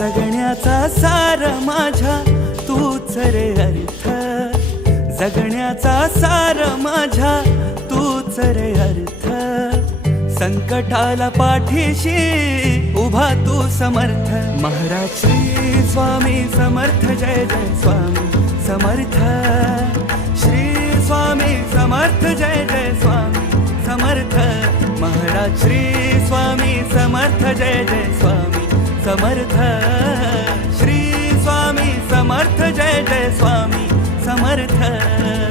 जगण्याचा सार माझ्या तूच रे अर्थ, जगण्याचा सार माझ्या तूच रे अर्थ. संकटाला पाठीशी उभा तू समर्थ. महाराज श्री स्वामी समर्थ, जय जय स्वामी समर्थ. श्री स्वामी समर्थ, जय जय स्वामी समर्थ. महाराज श्री स्वामी समर्थ, जय जय स्वामी समर्थ. श्री स्वामी समर्थ, जय जय स्वामी समर्थ.